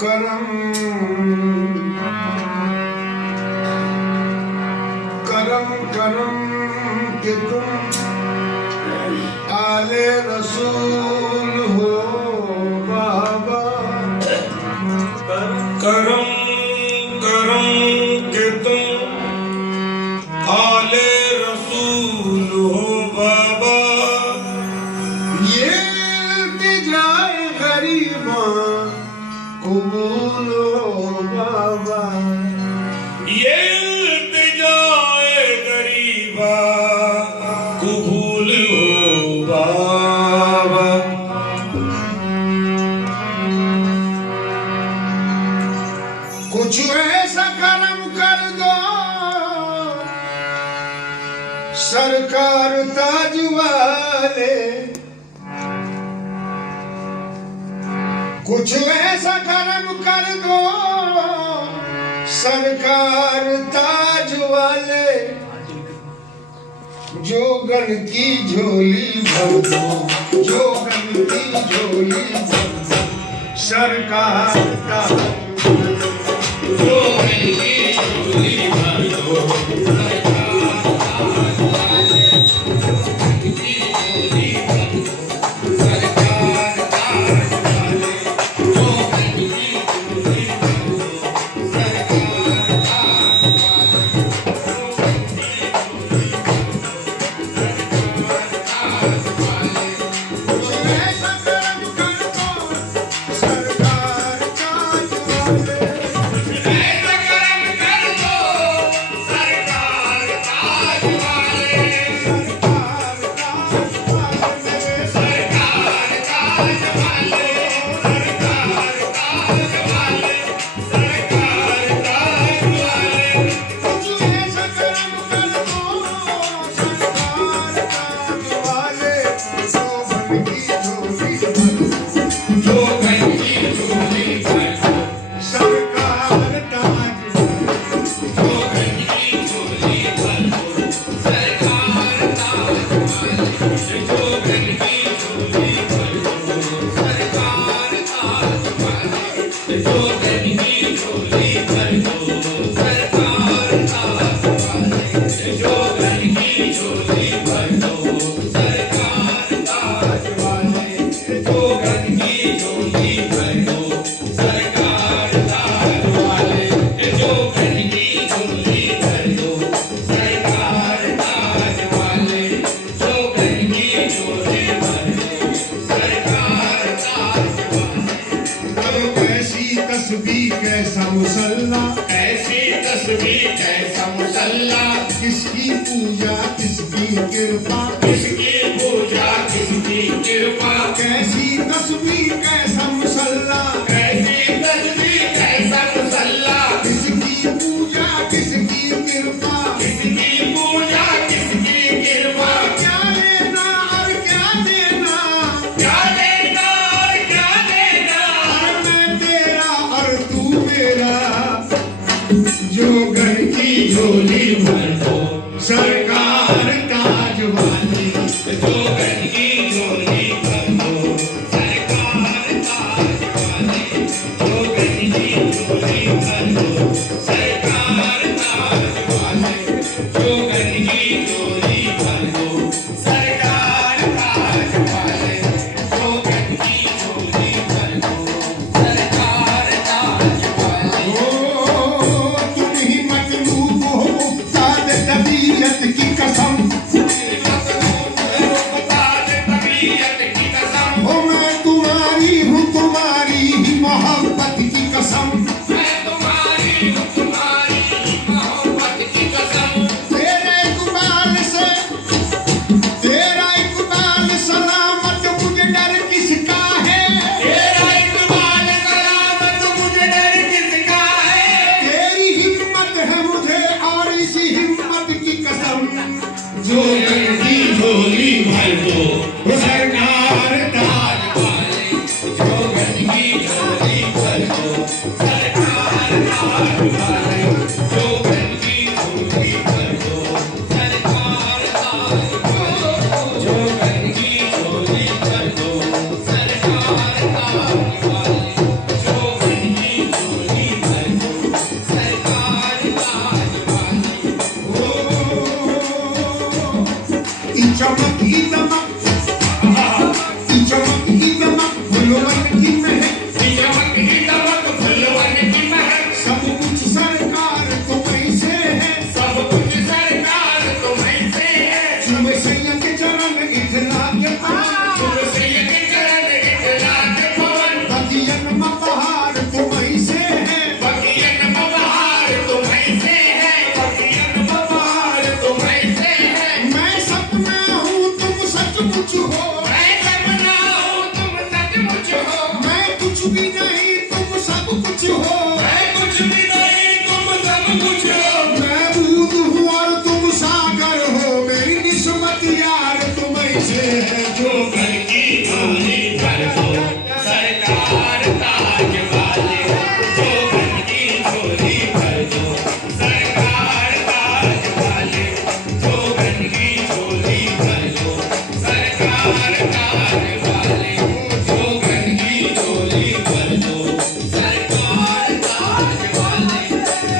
करम करम करम कि तुम आले रसूल हो बाबा। करम करम कि तुम आले रसूल हो बाबा। ये इल्तिजाए गरीबा कबूल हो बाबा। ये इल्तिजाए गरीबा कबूल हो बाबा। कुछ ऐसा करम कर दो सरकार ताज वाले। कुछ ऐसा करम कर दो सरकार ताज वाले। जोगन की झोली भर दो, जोगन की झोली भर दो सरकार ताज वाले। जोगन की झोली भर दो कैसा मुसल्ला, ऐसी तस्वीर कैसा मुसल्ला। किसकी पूजा किसकी कृपा, किसकी पूजा किसकी कृपा। कैसी तस्वीर कैसा मुसल्ला, कैसी तस्वीर कैसा मुसल्ला। किसकी पूजा किसकी कृपा, किसकी पूजा किसकी कृपा। क्या लेना और क्या देना, क्या लेना और क्या देना। मैं तेरा और तू मेरा। जोगन की झोली भर दो सरकार ताज वाली। जोगन की झोली भर दो सरकार ताज वाले। जोगन की झोली भर दो सरकार ताज वाले। जोगन की झोली भर दो सरकार ताज वाले। जोगन की झोली भर दो सरकार ताज वाले। ओ तुम ही मतलूब हो उस्ताद तबीयत की कसम। ओ मैं तुम्हारी हूँ तुम्हारी ही मोहब्बत की कसम। तेरा इकबाल सलामत मुझे डर किसका है। तेरी हिम्मत है मुझे और इसी हिम्मत की कसम। जोगन की झोली भर दो सरकार ताज वाले। जोगन की झोली भर दो सरकार ताज वाले। जोगन की झोली भर दो सरकार ताज वाले। जोगन की झोली भर दो सरकार ताज वाले। जोगन की कुछ भी नहीं तुम सब कुछ हो, मैं कुछ भी नहीं तुम सब कुछ हो, मैं बूंद हूँ और तुम सागर हो, मेरी निस्बत यार तुम ऐसे है जो घर की झोली भर दो सरकार ताज वाले, जो घर की झोली भर दो सरकार ताज वाले, जो घर की झोली भर दो सरकार ताज वाले, जो घर की झोली भर दो सरकार ताज वाले,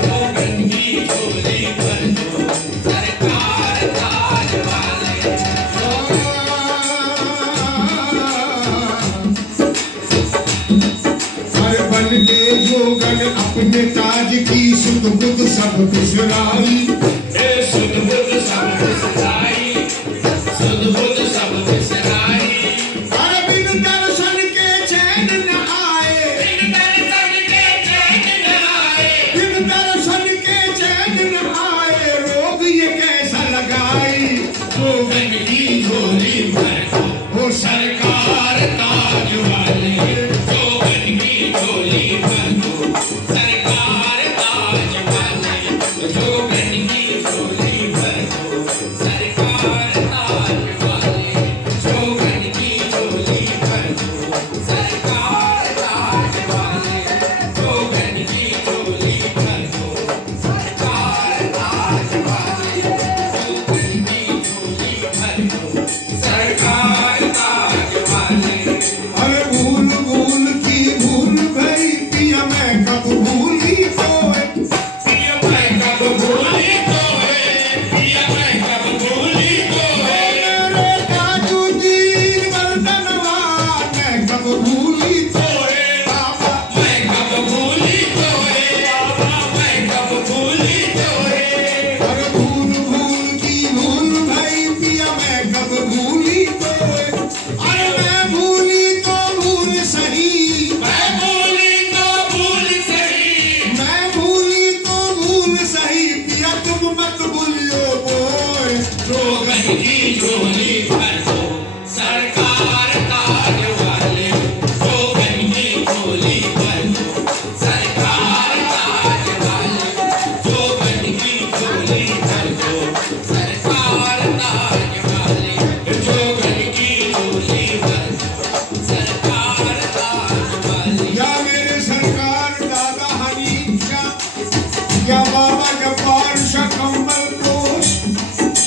जो घर की झोली भर दो सरकार ताज वाले। हर बन के जोगन अपने ताज की सुध बुध सब बिसराई, ए सुध बुध सब बिसराई, सुध बुध सब बिसराई, हर बिन दर्शन के चैन न आए, बिन दर्शन के चैन न आए, बिन दर्शन के चैन न आए, रोग ये कैसा लगाई जोगन की झोली भर दो वो सरकार ताज वाले, जोगन की झोली भर दो सरकार ताज वाले, जोगन की झोली भर दो सरकार ताज वाले, जोगन की झोली भर दो सरकार ताज वाले, जोगन की झोली भर दो सरकार ताज वाले, जोगन की झोली भर दो सरकार ताज वाले। अरे भूल भूल की भूल भई पिया मैं कब भूली कोई, पिया मैं कब भूली तोए, पिया मैं कब भूली तोए, मेरे काजू दीन वरदनवा मैं कब भूली तोए बाबा, मैं कब भूली तोए, बाबा मैं कब भूली तोए, अरे भूल भूल की भूल भई पिया मैं कब भूली कोई, अरे मैं भूली तो भूल सही, मैं भूली तो भूल सही, मैं भूली तो भूल सही, पिया तुम मत भूलियो बोए जोगन की झोली भर दो सरकार ताज वाले, जोगन की झोली भर दो सरकार ताज वाले, जोगन की झोली भर दो सरकार ताज वाले, जोगन की झोली भर दो सरकार ताज वाले। या मेरे सरकार दादा हनीफा, या बाबा जब्बार शाह कम्बल पोश,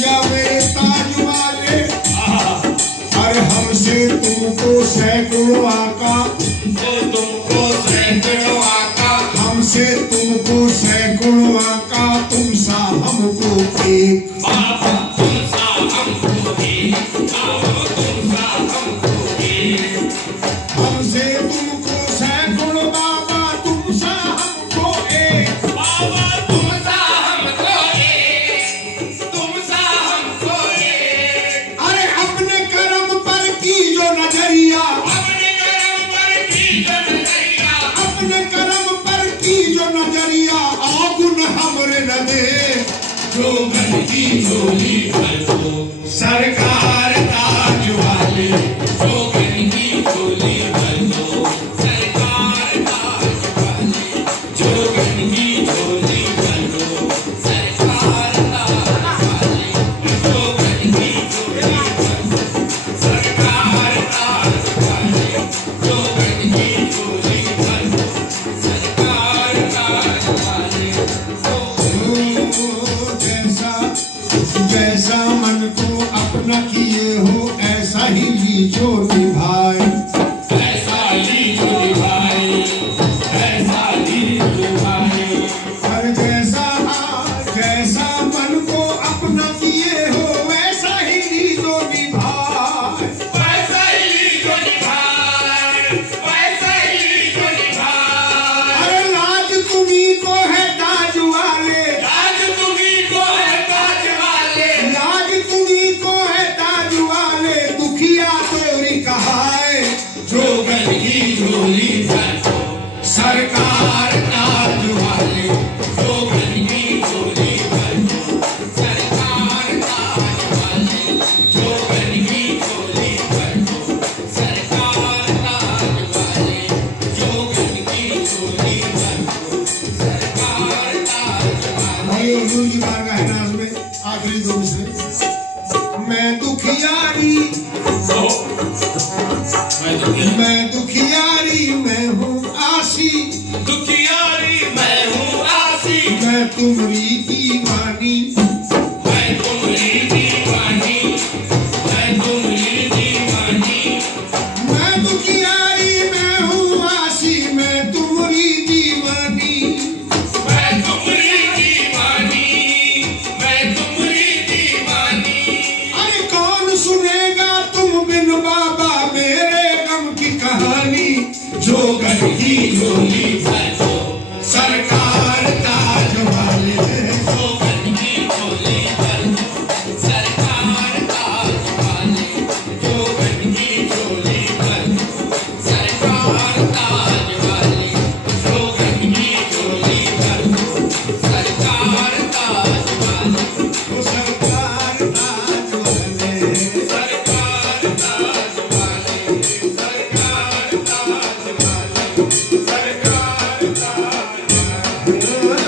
या मेरे ताज वाले, अरे हमसे तुमको सैकड़ों आका, वो तुमको सैकड़ों आका, हमसे तुमको सैकड़ों आका, तुम सा हमको एक, बाबा तुम सा हमको एक, बाबा तुम सा हमको एक, हमसे तुमको सैकड़ों बाबा, तुम सा हमको एक, बाबा तुम सा हमको एक, तुम सा हमको एक, अरे अपने कर्म पर की जो नजरिया, अपने कर्म पर की जो नजरिया, अपने कर्म पर की जो नजरिया, आगुन हमरे न दे जोगन की झोली भर दो सरकार ताज वाले, जोगन की झोली भर दो सरकार ताज वाले, जोगन की झोली भर दो सरकार ताज वाले, जोगन की झोली भर दो सरकार ताज वाले, जोगन की झोली भर दो सरकार ताज वाले। जैसा जैसा मन को अपना किया घर की झोली भर दो सरकार ताज वाले जो घर की झोली भर दो सरकार ताज वाले जो घर की झोली भर दो सरकार ताज वाले जो घर की झोली भर दो सरकार ताज वाले वो सरकार ताज वाले सरकार ताज वाले सरकार ताज वाले सरकार ताज वाले